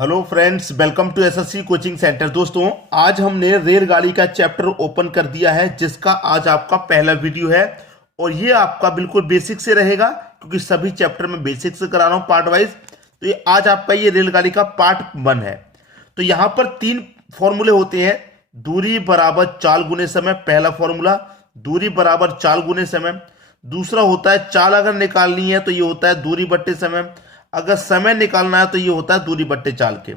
Hello friends, welcome to SSC coaching centre. दोस्तों, आज हमने रेलगाड़ी का चैप्टर ओपन कर दिया है, जिसका आज आपका पहला वीडियो है और ये आपका बिल्कुल बेसिक से रहेगा, क्योंकि सभी चैप्टर में बेसिक से करा रहा हूं पार्ट वाइज। तो ये आज आपका ये रेलगाड़ी का पार्ट 1 है। तो यहां पर 3 फॉर्मूले होते हैं। दूरी बराबर चाल गुने समय, पहला फॉर्मूला दूरी बराबर चाल गुने समय। दूसरा होता है चाल अगर निकालनी है तो ये होता है दूरी बट्टे समय। अगर समय निकालना है तो ये होता है दूरी बट्टे चाल के।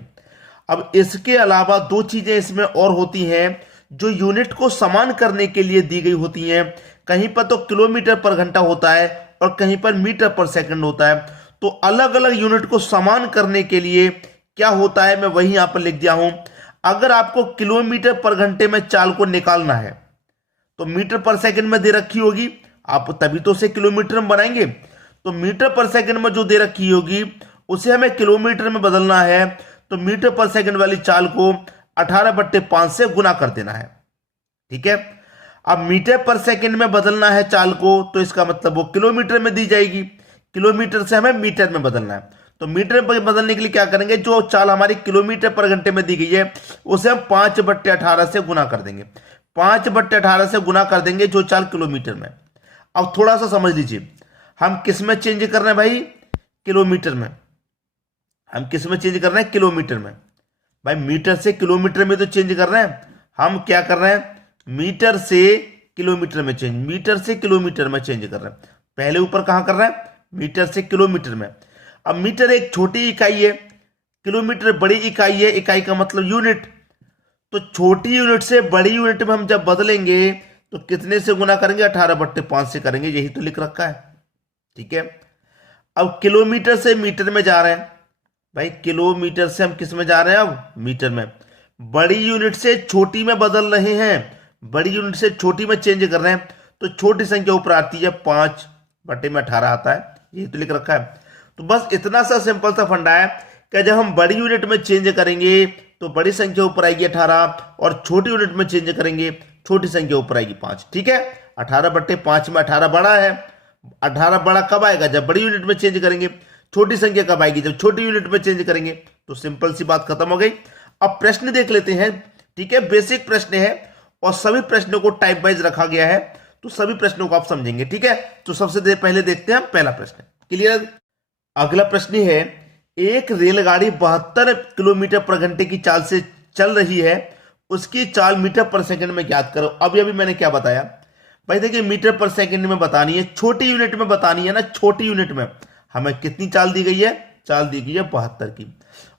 अब इसके अलावा 2 चीजें इसमें और होती हैं जो यूनिट को समान करने के लिए दी गई होती हैं। कहीं पर तो किलोमीटर पर घंटा होता है और कहीं पर मीटर पर सेकंड होता है। तो अलग अलग यूनिट को समान करने के लिए क्या होता है, मैं वही यहां पर लिख दिया हूं। अगर आपको किलोमीटर पर घंटे में चाल को निकालना है तो मीटर पर सेकंड में दे रखी होगी, आप तभी तो उसे किलोमीटर में बनाएंगे। तो मीटर पर सेकंड में जो दे रखी होगी उसे हमें किलोमीटर में बदलना है, तो मीटर पर सेकंड वाली चाल को 18/5 से गुना कर देना है। ठीक है। अब मीटर पर सेकंड में बदलना है चाल को, तो इसका मतलब वो किलोमीटर में दी जाएगी। किलोमीटर से हमें मीटर में बदलना है, तो मीटर पर बदलने के लिए क्या करेंगे, जो चाल हमारी किलोमीटर पर घंटे में दी गई है उसे हम 5/18 से गुना कर देंगे। 5/18 से गुना कर देंगे जो चाल किलोमीटर में। अब थोड़ा सा समझ लीजिए, हम किस में चेंज कर रहे हैं भाई, किलोमीटर में। हम किस में चेंज कर रहे हैं, किलोमीटर में। भाई मीटर से किलोमीटर में तो चेंज कर रहे हैं, हम क्या कर रहे हैं, मीटर से किलोमीटर में चेंज, मीटर से किलोमीटर में चेंज कर रहे हैं। पहले ऊपर कहां कर रहे हैं, मीटर से किलोमीटर में। अब मीटर एक छोटी इकाई है, किलोमीटर बड़ी इकाई है, इकाई का मतलब यूनिट। तो छोटी यूनिट से बड़ी यूनिट में हम जब बदलेंगे तो कितने से गुना करेंगे, 18/5 से करेंगे, यही तो लिख रखा है। ठीक है। अब किलोमीटर से मीटर में जा रहे हैं, भाई किलोमीटर से हम किस में जा रहे हैं, अब मीटर में। बड़ी यूनिट से छोटी में बदल रहे हैं, बड़ी यूनिट से छोटी में चेंज कर रहे हैं, तो छोटी संख्या ऊपर आती है, 5/18 आता है, यही तो लिख रखा है। तो बस इतना सा सिंपल सा फंडा है कि जब हम बड़ी यूनिट में चेंज करेंगे तो बड़ी संख्या ऊपर आएगी 18, और छोटी यूनिट में चेंज करेंगे छोटी संख्या ऊपर आएगी 5। ठीक है। 18/5 में 18 बड़ा है। 18 बड़ा कब आएगा, जब बड़ी यूनिट में चेंज करेंगे। छोटी संख्या कब आएगी, जब छोटी यूनिट में चेंज करेंगे। तो सिंपल सी बात खत्म हो गई। अब प्रश्न देख लेते हैं। ठीक है, बेसिक प्रश्न है और सभी प्रश्नों को टाइप वाइज रखा गया है, तो सभी प्रश्नों को आप समझेंगे। ठीक है, तो सबसे पहले देखते हैं पहला प्रश्न। क्लियर। अगला प्रश्न है, एक रेलगाड़ी 72 किलोमीटर पर घंटे की चाल से चल रही है, उसकी चाल मीटर पर सेकंड में ज्ञात करो। अभी मैंने क्या बताया भाई, देखिए मीटर पर सेकंड में बतानी है, छोटी यूनिट में बतानी है ना। छोटी यूनिट में हमें कितनी चाल दी गई है, चाल दी गई है 72 की।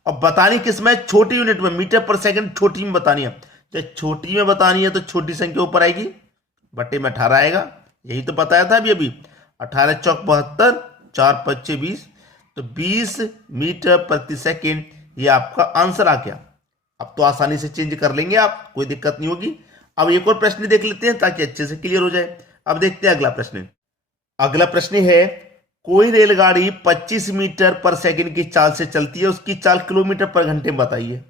अब बतानी किस में, छोटी यूनिट में। मीटर पर सेकंड छोटी में बतानी है, जब छोटी में बतानी है तो छोटी संख्या ऊपर आएगी, बट्टे में 18 आएगा, यही तो बताया था अभी। 18 चौक 72, 4 5 20, तो 20 मीटर प्रति सेकेंड, ये आपका आंसर आ गया। अब तो आसानी से चेंज कर लेंगे आप, कोई दिक्कत नहीं होगी। अब एक और प्रश्न देख लेते हैं ताकि अच्छे से क्लियर हो जाए। अब देखते हैं अगला प्रश्न। अगला प्रश्न है, कोई रेलगाड़ी 25 मीटर पर सेकंड की चाल से चलती है, उसकी चाल किलोमीटर पर घंटे में बताइए।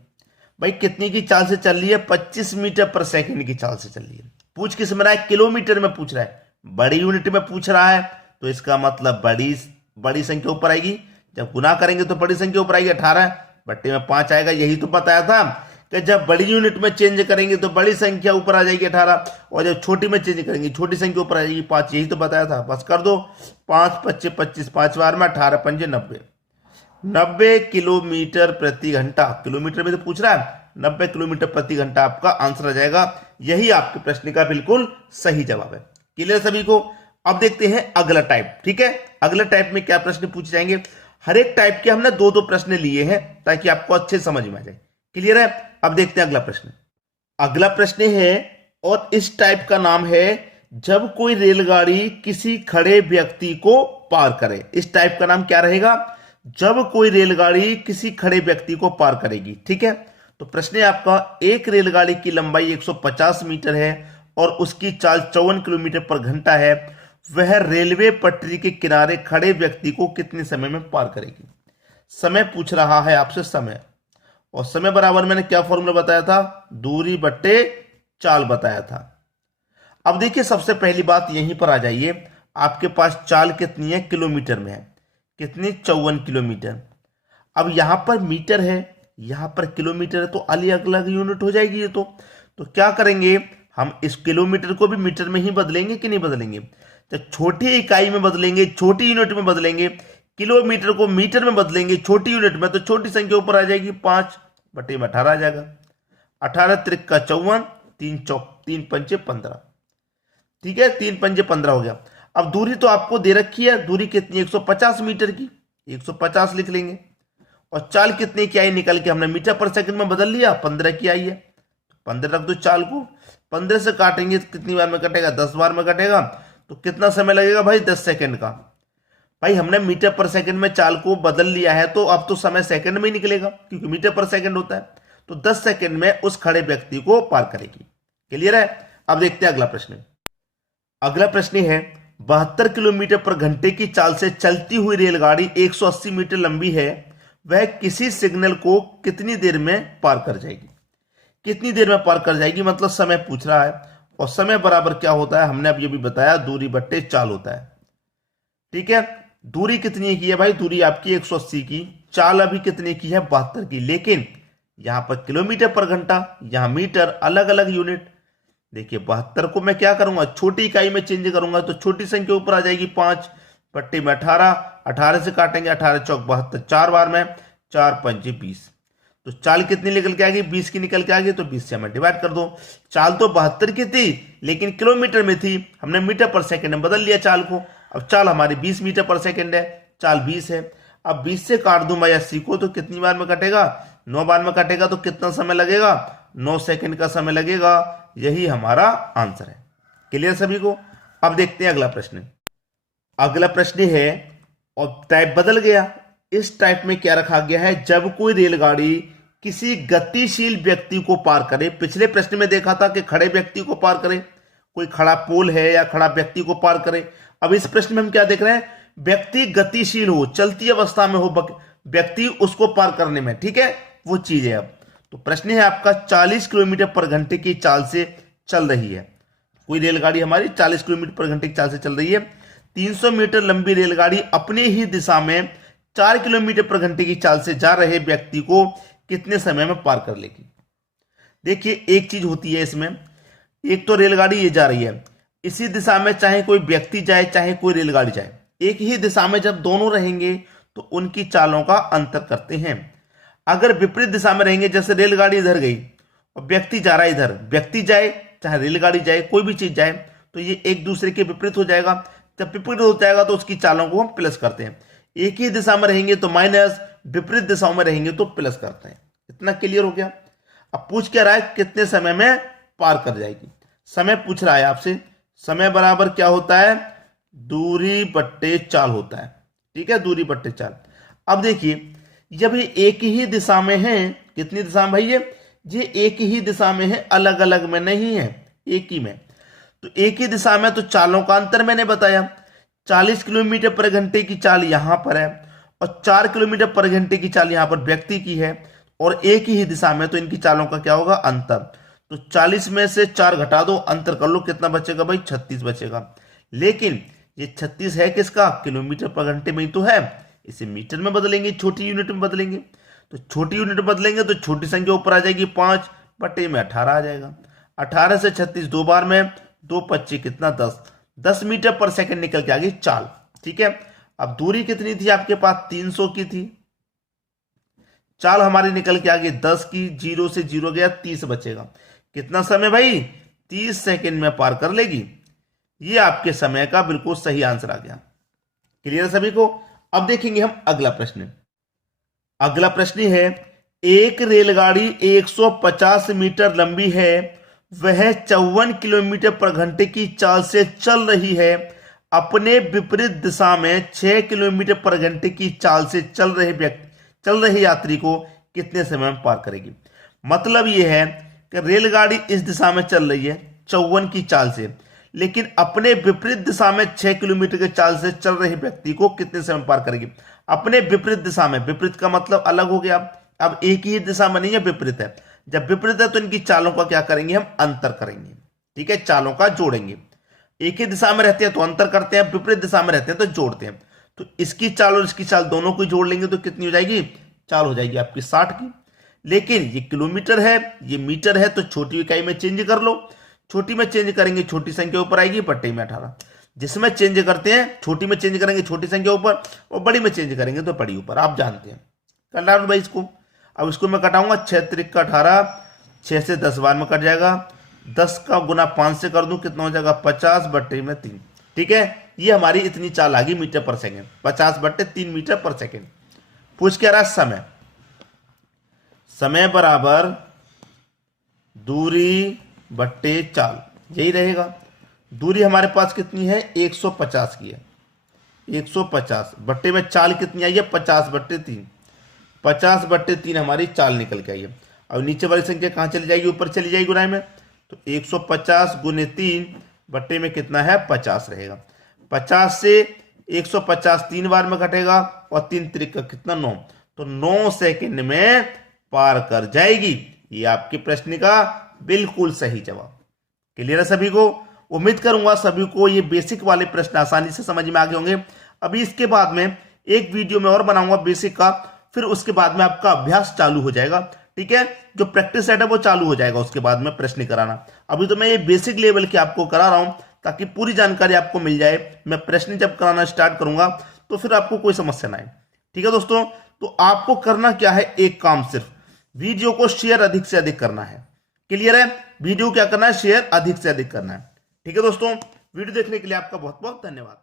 भाई कितनी की चाल से चल रही है, 25 मीटर पर सेकंड की चाल से चल रही है। पूछ किस में रहा है, किलोमीटर में पूछ रहा है, बड़ी यूनिट में पूछ रहा है, तो इसका मतलब बड़ी संख्या ऊपर आएगी। जब गुना करेंगे तो बड़ी संख्या ऊपर आएगी, 18 बट्टे में 5 आएगा, यही तो बताया था कि जब बड़ी यूनिट में चेंज करेंगे तो बड़ी संख्या ऊपर आ जाएगी 18, और जब छोटी में चेंज करेंगे छोटी संख्या ऊपर आ जाएगी 5, यही तो बताया था। बस कर दो, 5 5 25, 5 बार में 18 5 90, 90 किलोमीटर प्रति घंटा। किलोमीटर में तो पूछ रहा है, 90 किलोमीटर प्रति घंटा आपका आंसर आ जाएगा। यही आपके प्रश्न का बिल्कुल सही जवाब है। क्लियर सभी को। अब देखते हैं अगला टाइप। ठीक है, अगला टाइप में क्या प्रश्न पूछे जाएंगे। हर एक टाइप के हमने 2-2 प्रश्न लिए हैं ताकि आपको अच्छे समझ में आ जाए। क्लियर है। अब देखते हैं अगला प्रश्न। अगला प्रश्न है, और इस टाइप का नाम है, जब कोई रेलगाड़ी किसी खड़े व्यक्ति को पार करे। इस टाइप का नाम क्या रहेगा, जब कोई रेलगाड़ी किसी खड़े व्यक्ति को पार करेगी। ठीक है। तो प्रश्न है आपका, एक रेलगाड़ी की लंबाई 150 मीटर है और उसकी चाल 54 किलोमीटर पर घंटा है, वह रेलवे पटरी के किनारे खड़े व्यक्ति को कितने समय में पार करेगी। समय पूछ रहा है आपसे, समय। और समय बराबर मैंने क्या फॉर्मूला बताया था, दूरी बट्टे चाल बताया था। अब देखिए सबसे पहली बात यहीं पर आ जाइए, आपके पास चाल कितनी है, किलोमीटर में है। कितनी, 54 किलोमीटर। अब यहां पर मीटर है, यहाँ पर किलोमीटर है तो अलग अलग यूनिट हो जाएगी ये तो क्या करेंगे हम इस किलोमीटर को भी मीटर में ही बदलेंगे कि नहीं बदलेंगे। तो छोटी इकाई में बदलेंगे, छोटी यूनिट में बदलेंगे, किलोमीटर को मीटर में बदलेंगे छोटी यूनिट में, तो छोटी संख्या ऊपर आ जाएगी 5/18 आ जाएगा। 18 त्रिक का 54, 3 पंचे 15। ठीक है, 3 पंजे 15 हो गया। अब दूरी तो आपको दे रखी है, दूरी कितनी 150 मीटर की, 150 लिख लेंगे। और चाल कितने की आई निकल के हमने मीटर पर सेकंड में बदल लिया, 15 की आई है। 15 रख दो चाल को, 15 से काटेंगे तो कितनी बार में कटेगा, 10 बार में कटेगा। तो कितना समय लगेगा भाई, 10 सेकंड का। भाई हमने मीटर पर सेकंड में चाल को बदल लिया है तो अब तो समय सेकंड में ही निकलेगा क्योंकि मीटर पर सेकंड होता है। तो 10 सेकंड में उस खड़े व्यक्ति को पार करेगी। क्लियर है। अब देखते हैं अगला प्रश्न। अगला प्रश्न है 72 किलोमीटर पर घंटे की चाल से चलती हुई रेलगाड़ी 180 मीटर लंबी है, वह किसी सिग्नल को कितनी देर में पार कर जाएगी। कितनी देर में पार कर जाएगी मतलब समय पूछ रहा है। और समय बराबर क्या होता है, हमने अब ये भी बताया, दूरी बट्टे चाल होता है। ठीक है, दूरी कितनी की है भाई, दूरी आपकी 180 की, चाल अभी कितने की है 72 की। लेकिन यहां पर किलोमीटर पर घंटा, यहां मीटर, अलग अलग यूनिट। देखिए 72 को मैं क्या करूंगा, छोटी इकाई में चेंज करूंगा तो छोटी संख्या ऊपर आ जाएगी 5/18। 18 से काटेंगे, 18 चौक 72, 4 बार में, 4 पंजे 20। तो चाल कितनी निकल के आ गई, 20 की निकल के आ गई। तो 20 से हमें डिवाइड कर दो। चाल तो 72 की थी लेकिन किलोमीटर में थी, हमने मीटर पर सेकंड में बदल लिया चाल को। अब चाल हमारी 20 मीटर पर सेकंड है, चाल 20 है। अब 20 से काट दूं मैं 80 को तो कितनी बार में कटेगा, 9 बार में कटेगा। तो कितना समय लगेगा, 9 सेकंड का समय लगेगा। यही हमारा आंसर है। क्लियर सभी को। अब देखते हैं अगला प्रश्न। अगला प्रश्न है, और टाइप बदल गया। इस टाइप में क्या रखा गया है, जब कोई रेलगाड़ी किसी गतिशील व्यक्ति को पार करे। पिछले प्रश्न में देखा था कि खड़े व्यक्ति को पार करे, कोई खड़ा पोल है या खड़ा व्यक्ति को पार करे। अब इस प्रश्न में हम क्या देख रहे हैं, व्यक्ति गतिशील हो, चलती अवस्था में हो व्यक्ति, उसको पार करने में, ठीक है, वो चीज है। अब तो प्रश्न है आपका 40 किलोमीटर पर घंटे की चाल से चल रही है। कोई रेलगाड़ी हमारी 40 किलोमीटर पर घंटे की चाल से चल रही है। 300 मीटर लंबी रेलगाड़ी अपने ही दिशा में 4 किलोमीटर पर घंटे की चाल से जा रहे व्यक्ति को कितने समय में पार कर लेगी। देखिए एक चीज होती है इसमें, एक तो रेलगाड़ी ये जा रही है, इसी दिशा में चाहे कोई व्यक्ति जाए चाहे कोई रेलगाड़ी जाए, एक ही दिशा में जब दोनों रहेंगे तो उनकी चालों का अंतर करते हैं। अगर विपरीत दिशा में रहेंगे, जैसे रेलगाड़ी इधर गई और व्यक्ति जा रहा है इधर, व्यक्ति जाए चाहे रेलगाड़ी जाए, कोई भी चीज जाए, तो ये एक दूसरे के विपरीत हो जाएगा। जब विपरीत हो जाएगा तो उसकी चालों को हम प्लस करते हैं। एक ही दिशा में रहेंगे तो माइनस, विपरीत दिशाओं में रहेंगे तो प्लस करते हैं। इतना क्लियर हो गया। अब पूछ क्या रहा है, कितने समय में पार कर जाएगी। समय पूछ रहा है आपसे, समय बराबर क्या होता है, दूरी बट्टे चाल होता है। ठीक है, दूरी बट्टे चाल। अब देखिए जब ये एक ही दिशा में है, कितनी दिशा में भाई, ये एक ही दिशा में है, अलग अलग में नहीं है, एक ही में। तो एक ही दिशा में तो चालों का अंतर मैंने बताया, 40 किलोमीटर पर घंटे की चाल यहां पर है और 4 किलोमीटर पर घंटे की चाल यहां पर व्यक्ति की है, और एक ही दिशा में, तो इनकी चालों का क्या होगा, अंतर। तो 40 में से 4 घटा दो, अंतर कर लो, कितना बचेगा भाई, 36 बचेगा। लेकिन ये 36 है किसका, किलोमीटर पर घंटे में ही तो है। इसे मीटर में बदलेंगे, छोटी यूनिट में बदलेंगे। तो छोटी यूनिट में बदलेंगे तो छोटी संख्या ऊपर आ जाएगी, 5/18 आ जाएगा। 18 से 36 2 बार में, 2 25 कितना, 10 मीटर पर सेकंड निकल के आ गई चाल। ठीक है, अब दूरी कितनी थी आपके पास, 300 की थी, चाल हमारी निकल के आ गई 10 की, 0 से 0 गया, 30 बचेगा। कितना समय भाई, 30 सेकंड में पार कर लेगी। ये आपके समय का बिल्कुल सही आंसर आ गया। क्लियर सभी को। अब देखेंगे हम अगला प्रश्न। अगला प्रश्न है, एक रेलगाड़ी 150 मीटर लंबी है, वह 54 किलोमीटर पर घंटे की चाल से चल रही है, अपने विपरीत दिशा में 6 किलोमीटर पर घंटे की चाल से चल रहे यात्री को कितने समय में पार करेगी। मतलब यह है कि रेलगाड़ी इस दिशा में चल रही है 54 की चाल से, लेकिन अपने विपरीत दिशा में 6 किलोमीटर के चाल से चल रहे व्यक्ति को कितने समय पार करेगी। अपने विपरीत दिशा में, विपरीत का मतलब अलग हो गया, अब एक ही दिशा में नहीं है, विपरीत है। जब विपरीत है तो इनकी चालों का क्या करेंगे, हम अंतर करेंगे। ठीक है, चालों का जोड़ेंगे। एक ही दिशा में रहते हैं तो अंतर करते हैं, विपरीत दिशा में रहते हैं तो जोड़ते हैं। तो इसकी चाल और इसकी चाल दोनों को जोड़ लेंगे तो कितनी हो जाएगी, चाल हो जाएगी आपकी 60 की। लेकिन ये किलोमीटर है, ये मीटर है, तो छोटी इकाई में चेंज कर लो। छोटी में चेंज करेंगे छोटी संख्या ऊपर आएगी, बट्टे में 18। जिसमें चेंज करते हैं, छोटी में चेंज करेंगे छोटी संख्या ऊपर, और बड़ी में चेंज करेंगे तो बड़ी ऊपर, आप जानते हैं। कर ला भाई इसको। अब इसको मैं कटाऊंगा, 6 त्रिक का 18, 6 से 10 बार में कट जाएगा। 10 का गुना 5 से कर दूं, कितना हो जाएगा 50 बट्टे में 3। ठीक है, ये हमारी इतनी चाल आ गई मीटर पर सेकेंड, 50 बट्टे 3 मीटर पर सेकेंड। पूछ क्या रहा समय, समय बराबर दूरी बट्टे चाल, यही रहेगा। दूरी हमारे पास कितनी है, 150 की है, 150 बट्टे में चाल कितनी आई है, 50 बट्टे 3। 50 बट्टे 3 हमारी चाल निकल के आई है। अब नीचे वाली संख्या कहाँ चली जाएगी, ऊपर चली जाएगी गुनाह में, तो 150 गुने 3 बट्टे में कितना है, 50 रहेगा। 50 से 150 3 बार में घटेगा, और 3 त्रिक का कितना 9, तो 9 सेकंड में पार कर जाएगी। ये आपके प्रश्न का बिल्कुल सही जवाब। क्लियर है सभी को? उम्मीद करूंगा सभी को ये बेसिक वाले प्रश्न आसानी से समझ में आ गए होंगे। अभी इसके बाद में एक वीडियो में और बनाऊंगा बेसिक का, फिर उसके बाद में आपका अभ्यास चालू हो जाएगा। ठीक है, जो प्रैक्टिस सेट है वो चालू हो जाएगा उसके बाद में प्रश्न कराना। अभी तो मैं ये बेसिक लेवल के आपको करा रहा हूं, ताकि पूरी जानकारी आपको मिल जाए। मैं प्रश्न जब कराना स्टार्ट करूंगा तो फिर आपको कोई समस्या ना आए। ठीक है दोस्तों, तो आपको करना क्या है, एक काम, सिर्फ वीडियो को शेयर अधिक से अधिक करना है। क्लियर है? वीडियो क्या करना है, शेयर अधिक से अधिक करना है। ठीक है दोस्तों, वीडियो देखने के लिए आपका बहुत बहुत धन्यवाद।